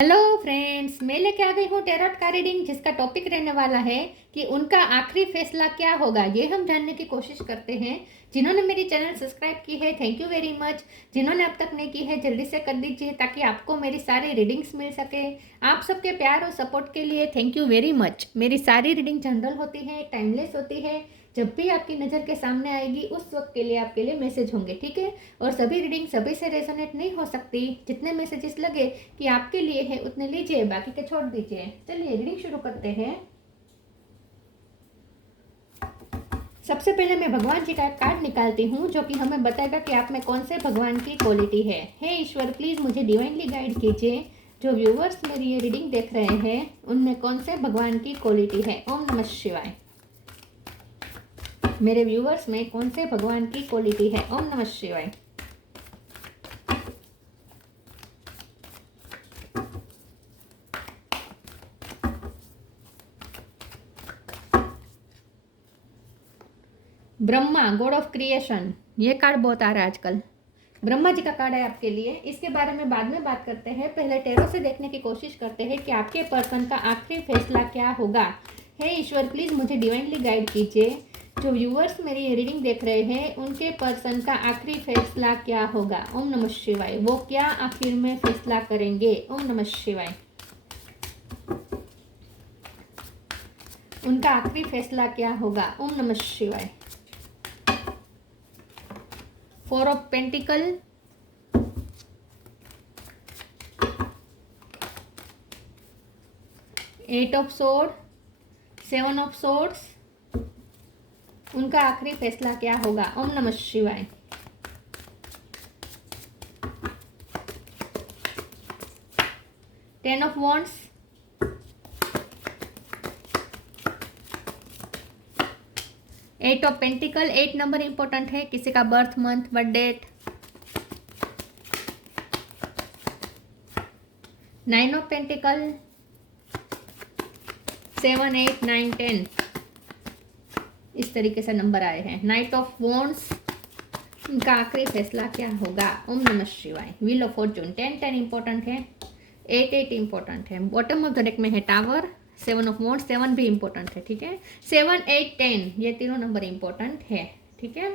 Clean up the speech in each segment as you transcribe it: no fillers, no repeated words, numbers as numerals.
Hello friends, मैं लेके आ गई हूँ टैरोट का रीडिंग, जिसका टॉपिक रहने वाला है कि उनका आखिरी फैसला क्या होगा। ये हम जानने की कोशिश करते हैं। जिन्होंने मेरी चैनल सब्सक्राइब की है, थैंक यू वेरी मच। जिन्होंने अब तक नहीं की है, जल्दी से कर दीजिए ताकि आपको मेरी सारी रीडिंग्स मिल सके। आप सबके प्यार और सपोर्ट के लिए थैंक यू वेरी मच। मेरी सारी रीडिंग जनरल होती है, टाइमलेस होती है। जब भी आपकी नज़र के सामने आएगी उस वक्त के लिए आपके लिए मैसेज होंगे, ठीक है। और सभी रीडिंग सभी से रेजोनेट नहीं हो सकती। जितने मैसेजेस लगे कि आपके लिए है उतने लीजिए, बाकी के छोड़ दीजिए। चलिए रीडिंग शुरू करते हैं। सबसे पहले मैं भगवान जी का एक कार्ड निकालती हूँ जो कि हमें बताएगा कि आप में कौन से भगवान की क्वालिटी है। हे ईश्वर, प्लीज़ मुझे डिवाइनली गाइड कीजिए। जो व्यूवर्स मेरी ये रीडिंग देख रहे हैं उनमें कौन से भगवान की क्वालिटी है। ओम नमः शिवाय। मेरे व्यूवर्स में कौन से भगवान की क्वालिटी है। ओम नमः शिवाय। ब्रह्मा, गॉड ऑफ क्रिएशन, ये कार्ड बहुत आ रहा है आजकल। ब्रह्मा जी का कार्ड है आपके लिए। इसके बारे में बाद में बात करते हैं। पहले टैरो से देखने की कोशिश करते हैं कि आपके पर्सन का आखिरी फैसला क्या होगा। हे ईश्वर, प्लीज़ मुझे डिवाइनली गाइड कीजिए। जो व्यूअर्स मेरी ये रीडिंग देख रहे हैं उनके पर्सन का आखिरी फैसला क्या होगा। ओम नमः शिवाय। वो क्या आखिर में फैसला करेंगे। ओम नमः शिवाय। उनका आखिरी फैसला क्या होगा। ओम नमः शिवाय। 4 of pentacle, 8 of sword, 7 of swords. उनका आखिरी फैसला क्या होगा। ओम नमः शिवाय। 10 of wands, 8 of pentacle. 8 number important है, किसी का birth month, birth date. 9 of pentacle, 7, 8, 9, 10 इस तरीके से नंबर आए हैं। नाइट ऑफ वॉन्ड्स, उनका आखिरी फैसला क्या होगा। ओम नमः शिवाय। व्हील ऑफ फॉर्चून, 10, 10 इंपॉर्टेंट है, 8, 8 इंपॉर्टेंट है। बॉटम ऑफ द डेक में है टावर, 7 ऑफ वॉन्ड्स, 7 भी इंपॉर्टेंट है, ठीक है। 7, 8, 10 ये तीनों नंबर इंपॉर्टेंट है, ठीक है।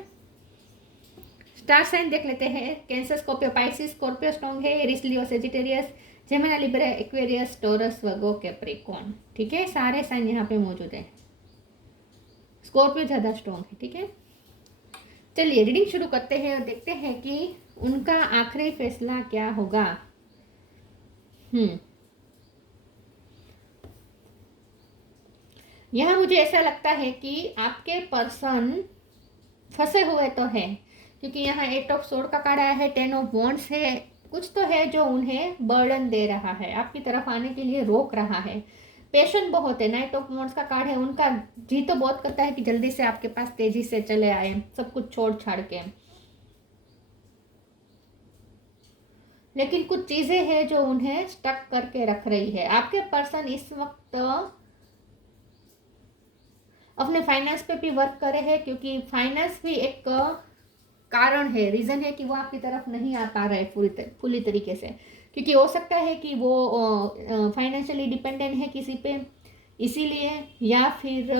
स्टार साइन देख लेते हैं। Cancer, Scorpio, Pisces, Scorpio strong है। Aries, Leo, Sagittarius, Gemini, Libra, Aquarius, Taurus, Virgo, Capricorn, ठीक है। सारे साइन यहाँ पे मौजूद है। स्कॉर्पियो ज़्यादा स्ट्रॉन्ग है, ठीक है। चलिए रीडिंग शुरू करते हैं और देखते हैं कि उनका आखिरी फैसला क्या होगा। यहाँ मुझे ऐसा लगता है कि आपके पर्सन फंसे हुए तो है, क्योंकि यहाँ 8 ऑफ सोर्ड का कार्ड आया है, 10 ऑफ वॉन्ड्स है। कुछ तो है जो उन्हें बर्डन दे रहा है, आपकी तरफ आने के लिए रोक रहा है। पेशेंट बहुत है। नाइट ऑफ वॉन्ड्स का कार्ड है, उनका जी तो बहुत करता है कि जल्दी से आपके पास तेजी से चले आए, सब कुछ छोड़ छाड़ के। लेकिन कुछ चीजें हैं जो उन्हें स्टक करके रख रही है। आपके पर्सन इस वक्त अपने फाइनेंस पे भी वर्क करे है, क्योंकि फाइनेंस भी एक कारण है, रीज़न है कि वो आपकी तरफ नहीं आ पा रहे पूरी तरीके से। क्योंकि हो सकता है कि वो फाइनेंशियली डिपेंडेंट है किसी पे, इसीलिए, या फिर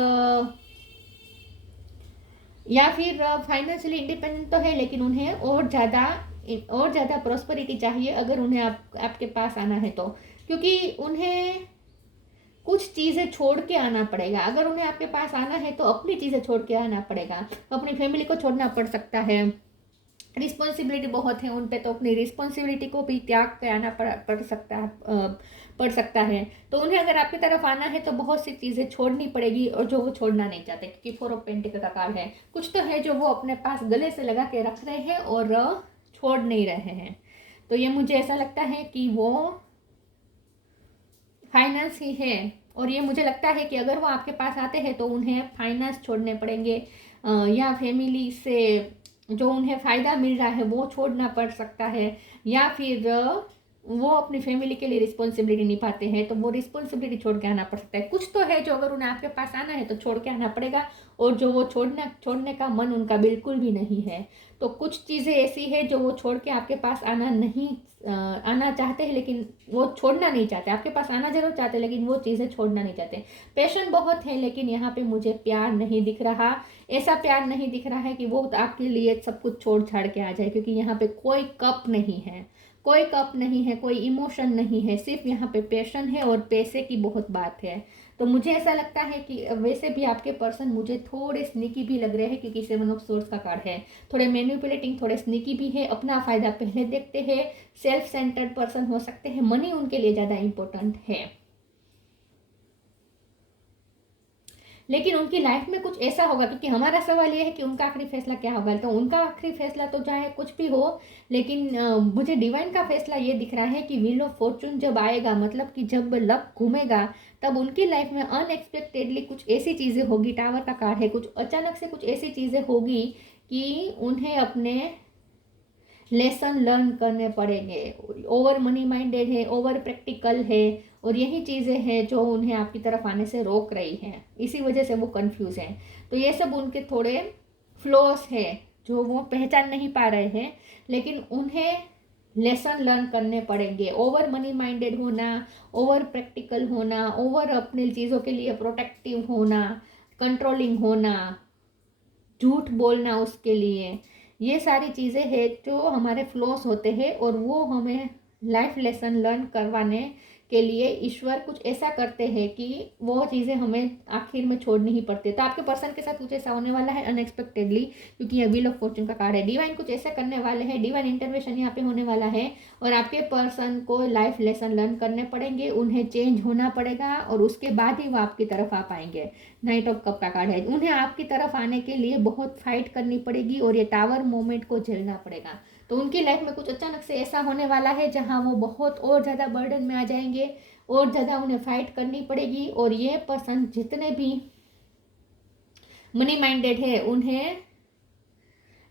फाइनेंशियली इंडिपेंडेंट तो है लेकिन उन्हें और ज़्यादा प्रॉस्पेरिटी चाहिए अगर उन्हें आपके पास आना है तो। क्योंकि उन्हें कुछ चीज़ें छोड़ के आना पड़ेगा। अगर उन्हें आपके पास आना है तो अपनी चीज़ें छोड़ के आना पड़ेगा। अपनी फैमिली को छोड़ना पड़ सकता है, रिस्पॉन्सिबिलिटी बहुत है उन पे, तो अपनी रिस्पॉन्सिबिलिटी को भी त्याग के आना पड़ सकता है। तो उन्हें अगर आपकी तरफ आना है तो बहुत सी चीज़ें छोड़नी पड़ेगी, और जो वो छोड़ना नहीं चाहते, क्योंकि 4 ऑफ पेंटिकल का कार्ड है। कुछ तो है जो वो अपने पास गले से लगा के रख रहे हैं और छोड़ नहीं रहे हैं। तो ये मुझे ऐसा लगता है कि वो फाइनेंस ही है। और ये मुझे लगता है कि अगर वो आपके पास आते हैं तो उन्हें फाइनेंस छोड़ने पड़ेंगे, या फैमिली से जो उन्हें फ़ायदा मिल रहा है वो छोड़ना पड़ सकता है, या फिर वो अपनी फैमिली के लिए रिस्पॉन्सिबिलिटी निभाते हैं, तो वो रिस्पॉन्सिबिलिटी छोड़ के आना पड़ सकता है। कुछ तो है जो अगर उन्हें आपके पास आना है तो छोड़ के आना पड़ेगा, और जो वो छोड़ने का मन उनका बिल्कुल भी नहीं है। तो कुछ चीज़ें ऐसी है जो वो छोड़ के आपके पास आना चाहते हैं, लेकिन वो छोड़ना नहीं चाहते। आपके पास आना जरूर चाहते हैं, लेकिन वो चीज़ें छोड़ना नहीं चाहते। पैशन बहुत है, लेकिन यहाँ पे मुझे प्यार नहीं दिख रहा। ऐसा प्यार नहीं दिख रहा है कि वो आपके लिए सब कुछ छोड़ छाड़ के आ जाए, क्योंकि यहाँ पे कोई कप नहीं है, कोई कप नहीं है, कोई इमोशन नहीं है, सिर्फ यहाँ पे पैशन है और पैसे की बहुत बात है। तो मुझे ऐसा लगता है कि वैसे भी आपके पर्सन मुझे थोड़े स्नीकी भी लग रहे हैं, क्योंकि 7 ऑफ सोर्ड्स का कार्ड है। थोड़े मैनिपुलेटिंग, थोड़े स्नीकी भी है, अपना फायदा पहले देखते हैं, सेल्फ सेंटर्ड पर्सन हो सकते हैं, मनी उनके लिए ज़्यादा इंपॉर्टेंट है। लेकिन उनकी लाइफ में कुछ ऐसा होगा, क्योंकि हमारा सवाल ये है कि उनका आखिरी फैसला क्या होगा। तो उनका आखिरी फैसला तो चाहे कुछ भी हो, लेकिन मुझे डिवाइन का फैसला ये दिख रहा है कि व्हील ऑफ फॉर्चून जब आएगा, मतलब कि जब लक घूमेगा, तब उनकी लाइफ में अनएक्सपेक्टेडली कुछ ऐसी चीज़ें होगी। टावर का कार्ड है, कुछ अचानक से कुछ ऐसी चीज़ें होगी कि उन्हें अपने लेसन लर्न करने पड़ेंगे। ओवर मनी माइंडेड है, ओवर प्रैक्टिकल है, और यही चीज़ें हैं जो उन्हें आपकी तरफ आने से रोक रही हैं। इसी वजह से वो कंफ्यूज हैं। तो ये सब उनके थोड़े फ्लॉस है जो वो पहचान नहीं पा रहे हैं, लेकिन उन्हें लेसन लर्न करने पड़ेंगे। ओवर मनी माइंडेड होना, ओवर प्रैक्टिकल होना, ओवर अपनी चीज़ों के लिए प्रोटेक्टिव होना, कंट्रोलिंग होना, झूठ बोलना उसके लिए, ये सारी चीज़ें हैं जो हमारे फ्लॉस होते हैं, और वो हमें लाइफ लेसन लर्न करवाने के लिए ईश्वर कुछ ऐसा करते हैं कि वो चीज़ें हमें आखिर में छोड़नी ही पड़ती है। तो आपके पर्सन के साथ कुछ ऐसा होने वाला है अनएक्सपेक्टेडली, क्योंकि ये व्हील ऑफ फॉर्चून का कार्ड है। डिवाइन कुछ ऐसा करने वाले हैं, डिवाइन इंटरवेंशन यहाँ पे होने वाला है, और आपके पर्सन को लाइफ लेसन लर्न करने पड़ेंगे, उन्हें चेंज होना पड़ेगा, और उसके बाद ही वो आपकी तरफ आ पाएंगे। नाइट ऑफ कप का कार्ड है, उन्हें आपकी तरफ आने के लिए बहुत फाइट करनी पड़ेगी, और ये टावर मोमेंट को झेलना पड़ेगा। तो उनकी लाइफ में कुछ अचानक से ऐसा होने वाला है जहां वो बहुत और ज़्यादा बर्डन में आ जाएंगे, और ज़्यादा उन्हें फाइट करनी पड़ेगी। और ये पर्सन जितने भी मनी माइंडेड है, उन्हें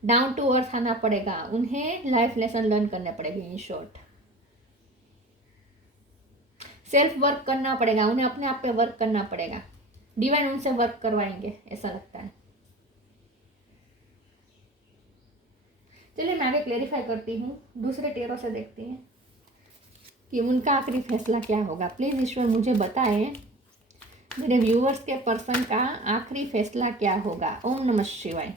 डाउन टू अर्थ आना पड़ेगा, उन्हें लाइफ लेसन लर्न करने पड़ेगी। इन शॉर्ट, सेल्फ वर्क करना पड़ेगा, उन्हें अपने आप पे वर्क करना पड़ेगा। डिवाइन उनसे वर्क करवाएंगे, ऐसा लगता है। चलिए मैं आगे क्लेरिफाई करती हूँ, दूसरे टेरो से देखती हैं कि उनका आखिरी फैसला क्या होगा। प्लीज़ ईश्वर मुझे बताएं मेरे व्यूअर्स के पर्सन का आखिरी फैसला क्या होगा। ओम नमः शिवाय।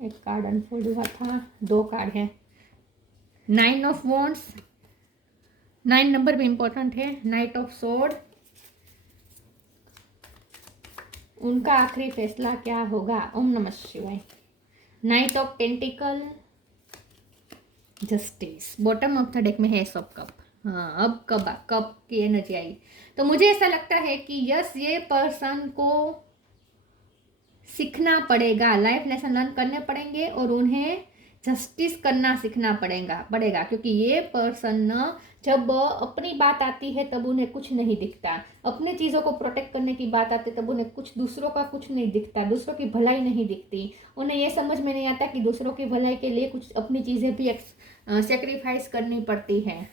एक कार्ड अनफोल्ड हुआ था, 2 कार्ड है। 9 ऑफ वॉन्ड्स, 9 नंबर भी इंपॉर्टेंट है। नाइट ऑफ सोर्ड, उनका आखिरी फैसला क्या होगा। ओम नमः शिवाय। Night of pentacle, justice, bottom of the deck में है सब कप। हाँ, अब कप की एनर्जी आई। तो मुझे ऐसा लगता है कि यस, ये पर्सन को सीखना पड़ेगा, लाइफ लेसन लर्न करने पड़ेंगे, और उन्हें जस्टिस करना सीखना पड़ेगा, क्योंकि ये पर्सन जब अपनी बात आती है तब उन्हें कुछ नहीं दिखता, अपने चीज़ों को प्रोटेक्ट करने की बात आती है तब उन्हें कुछ दूसरों का कुछ नहीं दिखता, दूसरों की भलाई नहीं दिखती। उन्हें ये समझ में नहीं आता कि दूसरों की भलाई के लिए कुछ अपनी चीज़ें भी सेक्रीफाइस करनी पड़ती हैं।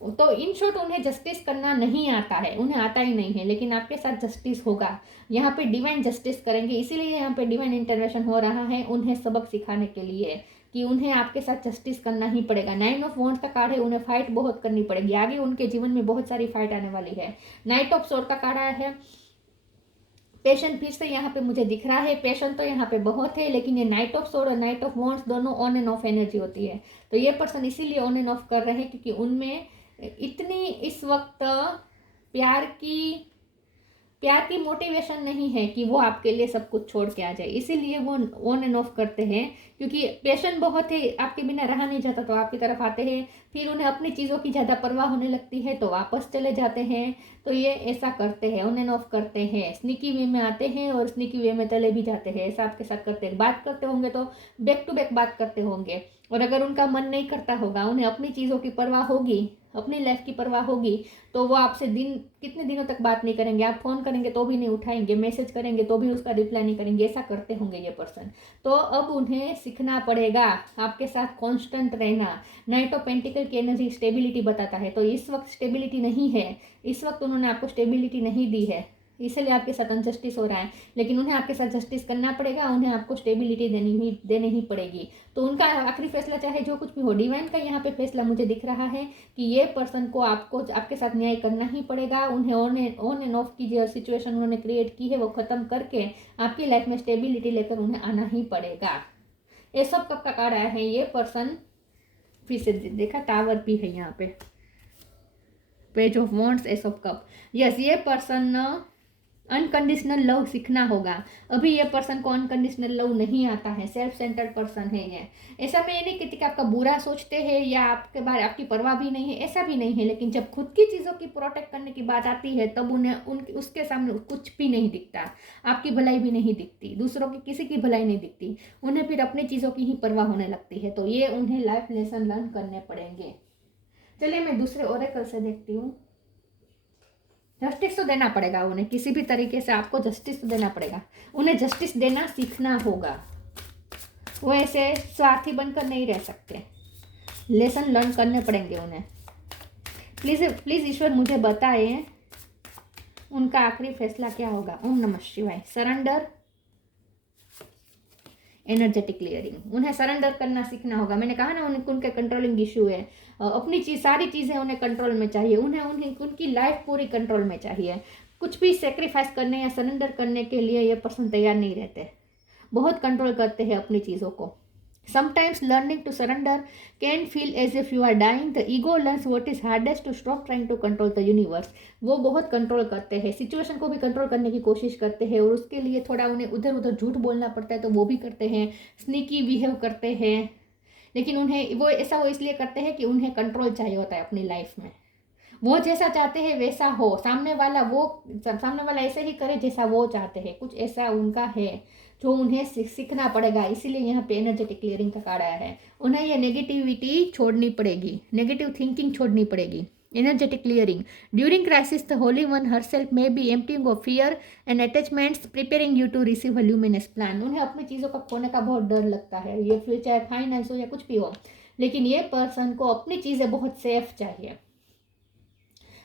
तो इन शॉर्ट, उन्हें जस्टिस करना नहीं आता है, उन्हें आता ही नहीं है, लेकिन आपके साथ जस्टिस होगा। यहाँ पे डिवाइन जस्टिस करेंगे, इसीलिए यहाँ पे डिवाइन इंटरवेंशन हो रहा है उन्हें सबक सिखाने के लिए कि उन्हें आपके साथ जस्टिस करना ही पड़ेगा। 9 ऑफ वॉन्ड्स का कार्ड है, उन्हें फाइट बहुत करनी पड़ेगी, आगे उनके जीवन में बहुत सारी फाइट आने वाली है। नाइट ऑफ सोर्ड का कार्ड है, पेशेंट फिर से यहाँ पे मुझे दिख रहा है। पेशेंट तो यहाँ पे बहुत है, लेकिन ये नाइट ऑफ सोर्ड और नाइट ऑफ वॉन्ड्स दोनों ऑन एंड ऑफ एनर्जी होती है। तो ये पर्सन इसीलिए ऑन एंड ऑफ कर रहे हैं क्योंकि उनमें इतनी इस वक्त प्यार की मोटिवेशन नहीं है कि वो आपके लिए सब कुछ छोड़ के आ जाए, इसीलिए वो ऑन एंड ऑफ करते हैं। क्योंकि पेशेंट बहुत है, आपके बिना रहा नहीं जाता, तो आपकी तरफ आते हैं, फिर उन्हें अपनी चीज़ों की ज़्यादा परवाह होने लगती है तो वापस चले जाते हैं। तो ये ऐसा करते हैं, ऑन एंड ऑफ करते हैं, स्नीकी वे में आते हैं और स्नीकी वे में चले भी जाते हैं। ऐसा आपके साथ करते हैं, बात करते होंगे तो बैक टू बैक बात करते होंगे, और अगर उनका मन नहीं करता होगा, उन्हें अपनी चीज़ों की परवाह होगी, अपनी लाइफ की परवाह होगी तो वो आपसे कितने दिनों तक बात नहीं करेंगे, आप फ़ोन करेंगे तो भी नहीं उठाएंगे, मैसेज करेंगे तो भी उसका रिप्लाई नहीं करेंगे, ऐसा करते होंगे ये पर्सन। तो अब उन्हें सीखना पड़ेगा आपके साथ कॉन्स्टेंट रहना। नाइट ऑफ पेंटिकल की एनर्जी स्टेबिलिटी बताता है, तो इस वक्त स्टेबिलिटी नहीं है, इस वक्त उन्होंने आपको स्टेबिलिटी नहीं दी है, इसलिए आपके साथ अनजस्टिस हो रहा है। लेकिन उन्हें आपके साथ जस्टिस करना पड़ेगा, उन्हें आपको स्टेबिलिटी देनी ही पड़ेगी। तो उनका आखिरी फैसला चाहे जो कुछ भी हो, डिवाइन का यहाँ पे फैसला मुझे दिख रहा है कि ये पर्सन को आपको आपके साथ न्याय करना ही पड़ेगा। उन्हें ऑन एंड ऑफ की जो सिचुएशन उन्होंने क्रिएट की है वो ख़त्म करके आपकी लाइफ में स्टेबिलिटी लेकर उन्हें आना ही पड़ेगा। ये सब कब का कार्ड आया है, ये पर्सन फिर से देखा टावर भी है यहाँ पे, page of wands, S of cup. Yes, ये पर्सन अनकंडीशनल लव सीखना होगा। अभी ये पर्सन को अनकंडीशनल लव नहीं आता है, सेल्फ सेंटर्ड पर्सन है ये। ऐसा मैं ये नहीं कहती कि आपका बुरा सोचते हैं या आपके बारे आपकी परवाह भी नहीं है, ऐसा भी नहीं है। लेकिन जब खुद की चीज़ों की प्रोटेक्ट करने की बात आती है तब उन्हें उसके सामने कुछ भी नहीं दिखता, आपकी भलाई भी नहीं दिखती, दूसरों की किसी की भलाई नहीं दिखती, उन्हें फिर अपनी चीज़ों की ही परवाह होने लगती है। तो ये उन्हें लाइफ लेसन लर्न करने पड़ेंगे। चलिए मैं दूसरे ओरेकल से देखती हूँ। जस्टिस तो देना पड़ेगा उन्हें, किसी भी तरीके से आपको जस्टिस तो देना पड़ेगा, उन्हें जस्टिस देना सीखना होगा। वो ऐसे स्वार्थी बनकर नहीं रह सकते, लेसन लर्न करने पड़ेंगे उन्हें। प्लीज़ ईश्वर मुझे बताएं उनका आखिरी फैसला क्या होगा। ओम नमः शिवाय। सरेंडर, एनर्जेटिक क्लियरिंग, उन्हें सरेंडर करना सीखना होगा। मैंने कहा ना उनके कंट्रोलिंग इशू है, अपनी सारी चीज़ें उन्हें कंट्रोल में चाहिए, उन्हें उनकी लाइफ पूरी कंट्रोल में चाहिए। कुछ भी सेक्रीफाइस करने या सरेंडर करने के लिए ये पर्सन तैयार नहीं रहते, बहुत कंट्रोल करते हैं अपनी चीज़ों को। Sometimes learning to surrender can feel as if you are dying. The ego learns what is hardest to stop trying to control the universe. वो बहुत कंट्रोल करते हैं, सिचुएशन को भी कंट्रोल करने की कोशिश करते हैं और उसके लिए थोड़ा उन्हें उधर उधर झूठ बोलना पड़ता है तो वो भी करते हैं, स्नीकी बिहेव करते हैं। लेकिन उन्हें वो ऐसा वो इसलिए करते हैं कि उन्हें कंट्रोल चाहिए होता है अपनी लाइफ में। वो जैसा चाहते हैं वैसा हो, सामने वाला ऐसे ही करे जैसा वो चाहते हैं, कुछ ऐसा उनका है जो उन्हें सीखना पड़ेगा। इसीलिए यहाँ पे एनर्जेटिक क्लियरिंग का कार्ड आया है। उन्हें ये नेगेटिविटी छोड़नी पड़ेगी, नेगेटिव थिंकिंग छोड़नी पड़ेगी। Energetic clearing, during crisis the holy one herself may be emptying of fear and attachments, preparing you to receive a luminous plan. उन्हें अपनी चीज़ों का खोने का बहुत डर लगता है, ये फिर चाहे फाइनेंस हो या कुछ भी हो, लेकिन ये पर्सन को अपनी चीज़ें बहुत सेफ चाहिए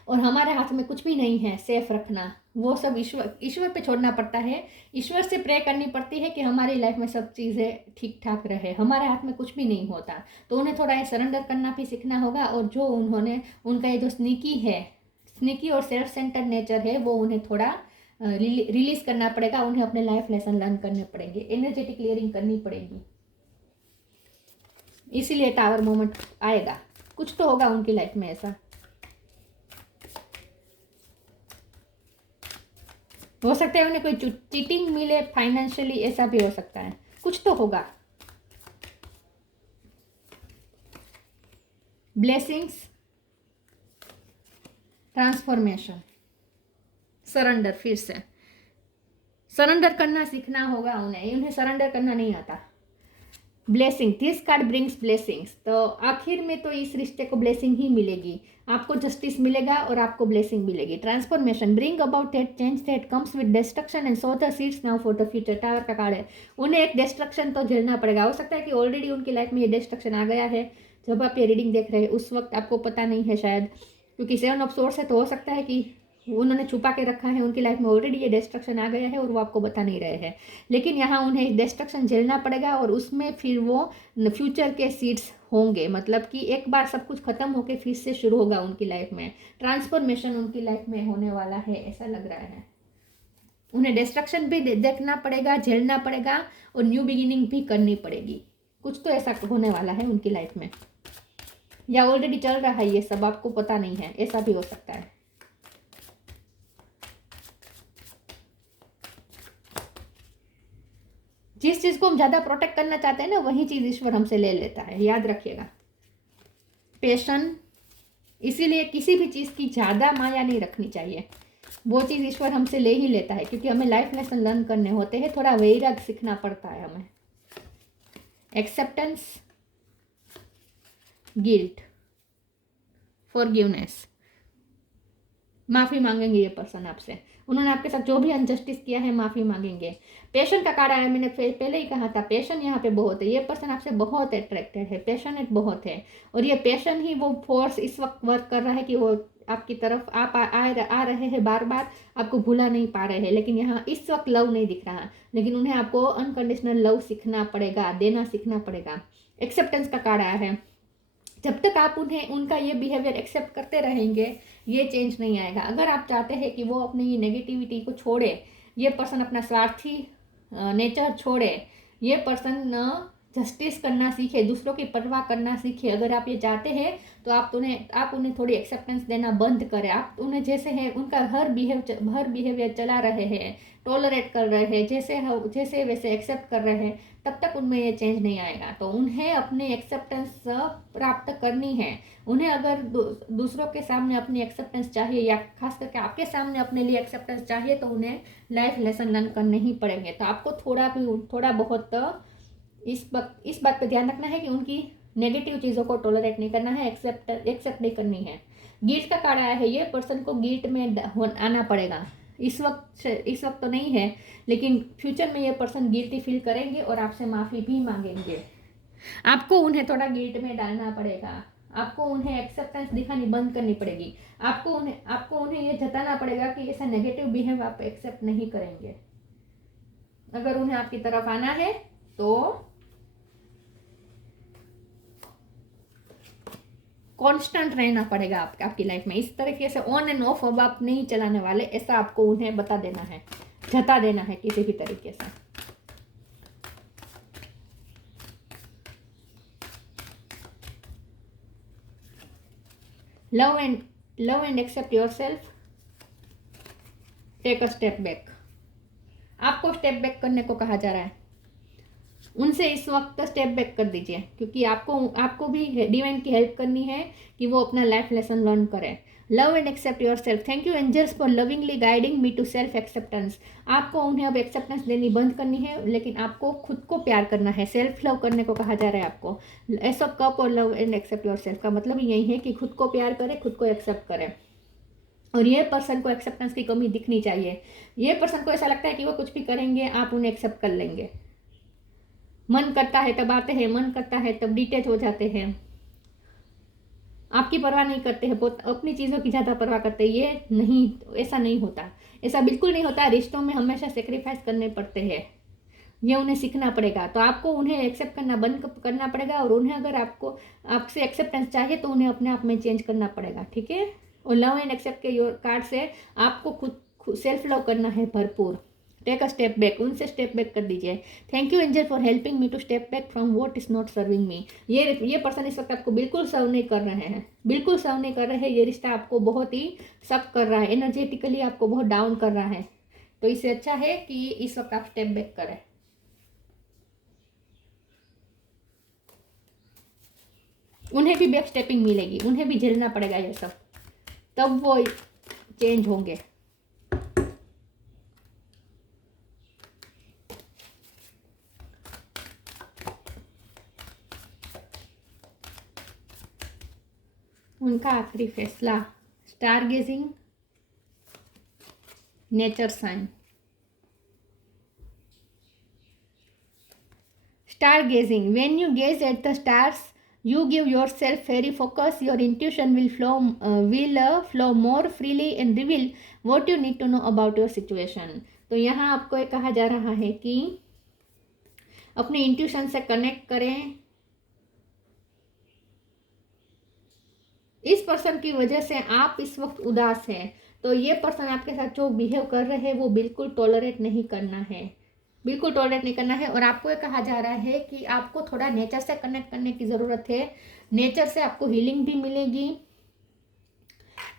और हमारे हाथ में कुछ भी नहीं है सेफ रखना, वो सब ईश्वर पे छोड़ना पड़ता है। ईश्वर से प्रे करनी पड़ती है कि हमारी लाइफ में सब चीज़ें ठीक ठाक रहे, हमारे हाथ में कुछ भी नहीं होता। तो उन्हें थोड़ा ये सरेंडर करना भी सीखना होगा और जो उनका ये जो स्नीकी और सेल्फ सेंटर्ड नेचर है वो उन्हें थोड़ा रिलीज करना पड़ेगा। उन्हें अपने लाइफ लेसन लर्न करने पड़ेंगे, एनर्जेटिक क्लियरिंग करनी पड़ेगी। इसीलिए टावर मोमेंट आएगा, कुछ तो होगा उनकी लाइफ में ऐसा। हो सकता है उन्हें कोई चीटिंग मिले फाइनेंशियली, ऐसा भी हो सकता है, कुछ तो होगा। ब्लेसिंग्स, ट्रांसफॉर्मेशन, सरेंडर, फिर से सरेंडर करना सीखना होगा उन्हें सरेंडर करना नहीं आता। Blessing, this card brings blessings, तो आखिर में तो इस रिश्ते को ब्लेसिंग ही मिलेगी, आपको जस्टिस मिलेगा और आपको ब्लेसिंग मिलेगी। Transformation, bring about that change that comes with destruction and so the seeds now for the future. Tower का कार्ड है, उन्हें एक डिस्ट्रक्शन तो झेलना पड़ेगा। हो सकता है कि ऑलरेडी उनकी लाइफ में ये डिस्ट्रक्शन आ गया है, जब आप ये रीडिंग देख रहे हैं उस वक्त आपको पता नहीं है शायद, क्योंकि 7 ऑफ सोर्स है, तो हो सकता है कि उन्होंने छुपा के रखा है, उनकी लाइफ में ऑलरेडी ये डिस्ट्रक्शन आ गया है और वो आपको बता नहीं रहे हैं। लेकिन यहाँ उन्हें डिस्ट्रक्शन झेलना पड़ेगा और उसमें फिर वो फ्यूचर के सीड्स होंगे, मतलब कि एक बार सब कुछ खत्म होकर फिर से शुरू होगा उनकी लाइफ में। ट्रांसफॉर्मेशन उनकी लाइफ में होने वाला है, ऐसा लग रहा है। उन्हें डिस्ट्रक्शन भी देखना पड़ेगा, झेलना पड़ेगा और न्यू बिगिनिंग भी करनी पड़ेगी। कुछ तो ऐसा होने वाला है उनकी लाइफ में, या ऑलरेडी चल रहा है ये सब, आपको पता नहीं है, ऐसा भी हो सकता है। जिस चीज़ को हम ज़्यादा प्रोटेक्ट करना चाहते हैं ना, वही चीज़ ईश्वर हमसे ले लेता है, याद रखिएगा। पेशन, इसीलिए किसी भी चीज़ की ज़्यादा माया नहीं रखनी चाहिए, वो चीज़ ईश्वर हमसे ले ही लेता है, क्योंकि हमें लाइफ लेसन लर्न करने होते हैं, थोड़ा वैराग्य सीखना पड़ता है हमें। एक्सेप्टेंस, गिल्ट, फॉरगिवनेस, माफ़ी मांगेंगे ये पर्सन आपसे। उन्होंने आपके साथ जो भी अनजस्टिस किया है माफ़ी मांगेंगे। पैशन का कार्ड आया, मैंने पहले ही कहा था पैशन यहाँ पे बहुत है। ये पर्सन आपसे बहुत अट्रैक्टेड है, पैशनेट बहुत है, और ये पैशन ही वो फोर्स इस वक्त वर्क कर रहा है कि वो आपकी तरफ आप आ रहे हैं, बार बार आपको भुला नहीं पा रहे हैं। लेकिन यहाँ इस वक्त लव नहीं दिख रहा, लेकिन उन्हें आपको अनकंडीशनल लव सीखना पड़ेगा, देना सीखना पड़ेगा। एक्सेप्टेंस का कार्ड आया है। जब तक आप उनका ये बिहेवियर एक्सेप्ट करते रहेंगे ये चेंज नहीं आएगा। अगर आप चाहते हैं कि वो अपनी नेगेटिविटी को छोड़े, ये पर्सन अपना स्वार्थी नेचर छोड़े, ये पर्सन जस्टिस करना सीखे, दूसरों की परवाह करना सीखे, अगर आप ये चाहते हैं तो आप उन्हें थोड़ी एक्सेप्टेंस देना बंद करें। आप उन्हें जैसे है उनका हर बिहेवियर चला रहे हैं, टॉलरेट कर रहे हैं, जैसे वैसे एक्सेप्ट कर रहे हैं, तब तक उनमें ये चेंज नहीं आएगा। तो उन्हें अपनी एक्सेप्टेंस प्राप्त करनी है। उन्हें अगर दूसरों के सामने अपनी एक्सेप्टेंस चाहिए, या खास करके आपके सामने अपने लिए एक्सेप्टेंस चाहिए, तो उन्हें लाइफ लेसन लर्न करने ही पड़ेंगे। तो आपको थोड़ा बहुत इस बात पे ध्यान रखना है कि उनकी नेगेटिव चीज़ों को टॉलरेट नहीं करना है, एक्सेप्ट नहीं करनी है। गिल्ट का कार्ड आया है। ये पर्सन को गिल्ट में आना पड़ेगा। इस वक्त तो नहीं है, लेकिन फ्यूचर में ये पर्सन गिल्टी फील करेंगे और आपसे माफ़ी भी मांगेंगे। आपको उन्हें थोड़ा गिल्ट में डालना पड़ेगा, आपको उन्हें एक्सेप्टेंस दिखानी बंद करनी पड़ेगी, आपको उन्हें ये जताना पड़ेगा कि ऐसा नेगेटिव बिहेव आप एक्सेप्ट नहीं करेंगे। अगर उन्हें आपकी तरफ आना है तो कांस्टेंट रहना पड़ेगा आपकी लाइफ में। इस तरीके से ऑन एंड ऑफ अब आप नहीं चलाने वाले, ऐसा आपको उन्हें बता देना है, जता देना है किसी भी तरीके से। Love and accept yourself, take a step back. आपको स्टेप बैक करने को कहा जा रहा है। उनसे इस वक्त स्टेप बैक कर दीजिए, क्योंकि आपको भी डिवाइन की हेल्प करनी है कि वो अपना लाइफ लेसन लर्न करें। Love and accept yourself. Thank you angels for lovingly guiding me to self acceptance. आपको उन्हें अब एक्सेप्टेंस देनी बंद करनी है, लेकिन आपको खुद को प्यार करना है, सेल्फ लव करने को कहा जा रहा है आपको। एस ऑफ कप और love and accept yourself का मतलब यही है कि खुद को प्यार करें, खुद को एक्सेप्ट करें। और ये पर्सन को एक्सेप्टेंस की कमी दिखनी चाहिए। ये पर्सन को ऐसा लगता है कि वो कुछ भी करेंगे आप उन्हें एक्सेप्ट कर लेंगे। मन करता है तब आते हैं, मन करता है तब डिटेच हो जाते हैं, आपकी परवाह नहीं करते हैं, अपनी चीज़ों की ज़्यादा परवाह करते हैं। ये नहीं, ऐसा नहीं होता, ऐसा बिल्कुल नहीं होता। रिश्तों में हमेशा सेक्रीफाइस करने पड़ते हैं, ये उन्हें सीखना पड़ेगा। तो आपको उन्हें एक्सेप्ट करना बंद करना पड़ेगा, और उन्हें अगर आपसे एक्सेप्टेंस चाहिए तो उन्हें अपने आप में चेंज करना पड़ेगा, ठीक है। और लव एंड एक्सेप्ट के योर कार्ड से आपको खुद सेल्फ लव करना है भरपूर। टेक अ स्टेप बैक, उनसे स्टेप बैक कर दीजिए। Thank you angel for helping me to step back from what is not serving me. ये पर्सन इस वक्त आपको बिल्कुल सर्व नहीं कर रहे हैं, बिल्कुल सर्व नहीं कर रहे हैं। ये रिश्ता आपको बहुत ही सब कर रहा है, एनर्जेटिकली आपको बहुत डाउन कर रहा है। तो इससे अच्छा है कि इस वक्त आप स्टेप बैक करें। उन्हें भी बैक स्टेपिंग मिलेगी, उन्हें भी झेलना पड़ेगा ये सब, तब वो चेंज होंगे। उनका आखिरी फैसला, star gazing, nature sign. Star gazing, when you gaze at the stars you give yourself very focus, your intuition will flow more freely and reveal what you need to know about your situation. तो यहाँ आपको ये कहा जा रहा है कि अपने इंट्यूशन से कनेक्ट करें। इस पर्सन की वजह से आप इस वक्त उदास हैं, तो ये पर्सन आपके साथ जो बिहेव कर रहे हैं वो बिल्कुल टॉलरेट नहीं करना है, बिल्कुल टॉलरेट नहीं करना है। और आपको ये कहा जा रहा है कि आपको थोड़ा नेचर से कनेक्ट करने की ज़रूरत है। नेचर से आपको हीलिंग भी मिलेगी,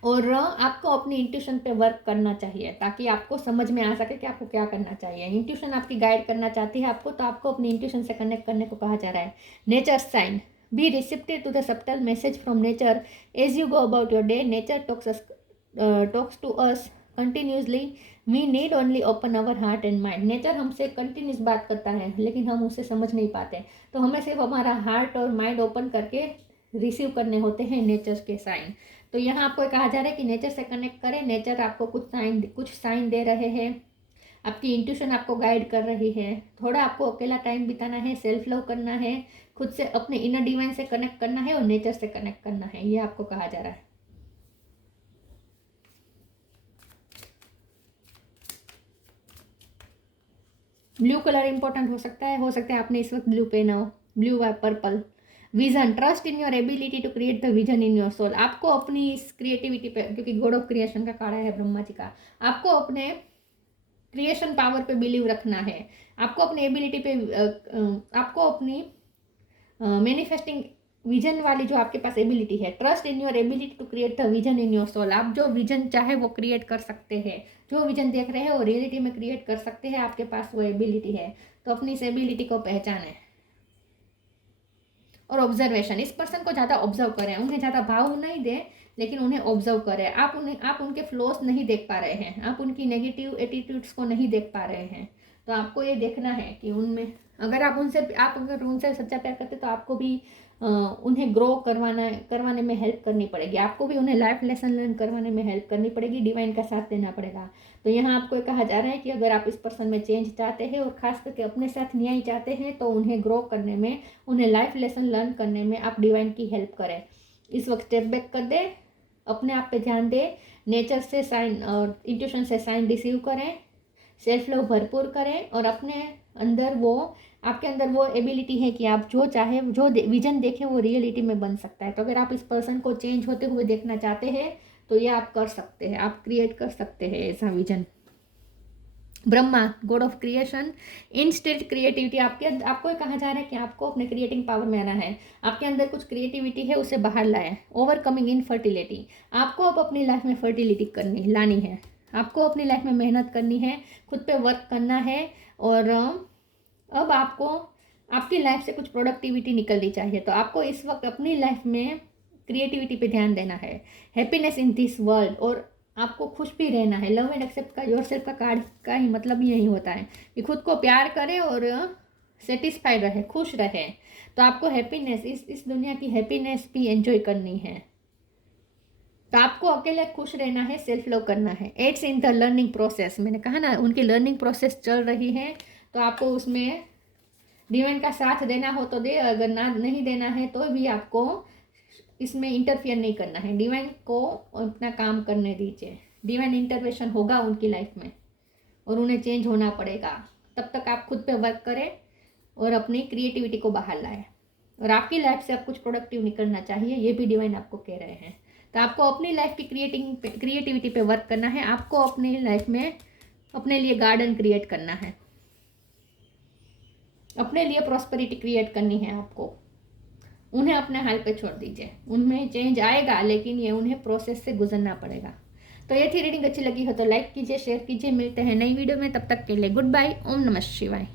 और आपको अपनी इंट्यूशन पे वर्क करना चाहिए, ताकि आपको समझ में आ सके कि आपको क्या करना चाहिए। इंट्यूशन आपकी गाइड करना चाहती है आपको, तो आपको अपनी इंट्यूशन से कनेक्ट करने को कहा जा रहा है। Nature sign, be receptive to the subtle message from nature as you go about your day. Nature talks to us continuously, we need only open our heart and mind. Nature हमसे continuous बात करता है, लेकिन हम उसे समझ नहीं पाते, तो हमें सिर्फ हमारा हार्ट और माइंड ओपन करके रिसीव करने होते हैं नेचर के साइन। तो यहाँ आपको कहा जा रहा है कि नेचर से कनेक्ट करें। नेचर आपको कुछ साइन दे रहे हैं, आपकी इंट्यूशन आपको गाइड कर रही है। थोड़ा आपको अकेला टाइम बिताना है, सेल्फ लव करना है, खुद से अपने इनर डिवाइन से कनेक्ट करना है और नेचर से कनेक्ट करना है, ये आपको कहा जा रहा है। ब्लू कलर इंपॉर्टेंट हो सकता है आपने इस वक्त ब्लू पहना हो, ब्लू व purple. Vision, trust in your ability to create the vision in your soul. आपको अपनी इस क्रिएटिविटी पे, क्योंकि गॉड ऑफ क्रिएशन का कार्ड है ब्रह्मा जी का, आपको अपने क्रिएशन पावर पे बिलीव रखना है, आपको अपनी एबिलिटी पे, आपको अपनी मैनिफेस्टिंग विजन वाली जो आपके पास एबिलिटी है, trust in your ability to create the vision in your soul. आप जो विजन चाहे वो क्रिएट कर सकते हैं, जो विजन देख रहे हैं वो रियलिटी में क्रिएट कर सकते हैं, आपके पास वो एबिलिटी है। तो अपनी इस एबिलिटी को पहचानें। और ऑब्जर्वेशन, इस पर्सन को ज़्यादा ऑब्जर्व करें, उन्हें ज़्यादा भाव नहीं दें लेकिन उन्हें ऑब्जर्व करें। आप उनके फ्लॉस नहीं देख पा रहे हैं, आप उनकी नेगेटिव एटीट्यूड्स को नहीं देख पा रहे हैं, तो आपको ये देखना है कि उनमें अगर आप अगर उनसे सच्चा प्यार करते तो आपको भी उन्हें ग्रो करवाने में हेल्प करनी पड़ेगी, आपको भी उन्हें लाइफ लेसन लर्न करवाने में हेल्प करनी पड़ेगी, डिवाइन का साथ देना पड़ेगा। तो यहाँ आपको कहा जा रहा है कि अगर आप इस पर्सन में चेंज चाहते हैं और खास करके अपने साथ न्याय चाहते हैं तो उन्हें ग्रो करने में, उन्हें लाइफ लेसन लर्न करने में आप डिवाइन की हेल्प करें। इस वक्त स्टेप बैक कर दें, अपने आप पे ध्यान दें, नेचर से साइन और इंट्यूशन से साइन रिसीव करें, सेल्फ लव भरपूर करें और अपने अंदर आपके अंदर वो एबिलिटी है कि आप जो चाहे, जो विजन देखें वो रियलिटी में बन सकता है। तो अगर आप इस पर्सन को चेंज होते हुए देखना चाहते हैं तो ये आप कर सकते हैं, आप क्रिएट कर सकते हैं ऐसा vision. Brahma, God of creation, instant creativity, आपको कहा जा रहा है कि आपको अपने क्रिएटिंग पावर में आना है, आपके अंदर कुछ क्रिएटिविटी है उसे बाहर लाएं। ओवरकमिंग इनफर्टिलिटी, आपको अब अपनी लाइफ में फर्टिलिटी लानी है, आपको अपनी लाइफ में मेहनत करनी है, खुद पे वर्क करना है और अब आपको आपकी लाइफ से कुछ प्रोडक्टिविटी निकलनी चाहिए। तो आपको इस वक्त अपनी लाइफ में क्रिएटिविटी पे ध्यान देना है, हैप्पीनेस इन दिस वर्ल्ड, और आपको खुश भी रहना है। लव एंड एक्सेप्ट का योरसेल्फ का कार्ड का ही मतलब यही होता है कि खुद को प्यार करें और सेटिस्फाइड रहे, खुश रहे। तो आपको हैप्पीनेस, इस दुनिया की हैप्पीनेस भी एंजॉय करनी है। तो आपको अकेले खुश रहना है, सेल्फ लव करना है। It's in the learning process, मैंने कहा ना उनकी लर्निंग प्रोसेस चल रही है, तो आपको उसमें डिवाइन का साथ देना हो तो दे, अगर ना नहीं देना है तो भी आपको इसमें इंटरफियर नहीं करना है, डिवाइन को अपना काम करने दीजिए। डिवाइन इंटरवेंशन होगा उनकी लाइफ में और उन्हें चेंज होना पड़ेगा। तब तक आप खुद पे वर्क करें और अपनी क्रिएटिविटी को बाहर लाएं, और आपकी लाइफ से आप कुछ प्रोडक्टिव निकलना चाहिए, ये भी डिवाइन आपको कह रहे हैं। तो आपको अपनी लाइफ की क्रिएटिविटी पे वर्क करना है, आपको अपनी लाइफ में अपने लिए गार्डन क्रिएट करना है, अपने लिए प्रॉस्पेरिटी क्रिएट करनी है आपको। उन्हें अपने हाल पे छोड़ दीजिए, उनमें चेंज आएगा लेकिन ये उन्हें प्रोसेस से गुजरना पड़ेगा। तो ये थी रीडिंग, अच्छी लगी हो तो लाइक कीजिए, शेयर कीजिए। मिलते हैं नई वीडियो में, तब तक के लिए गुड बाय। ओम नमः शिवाय।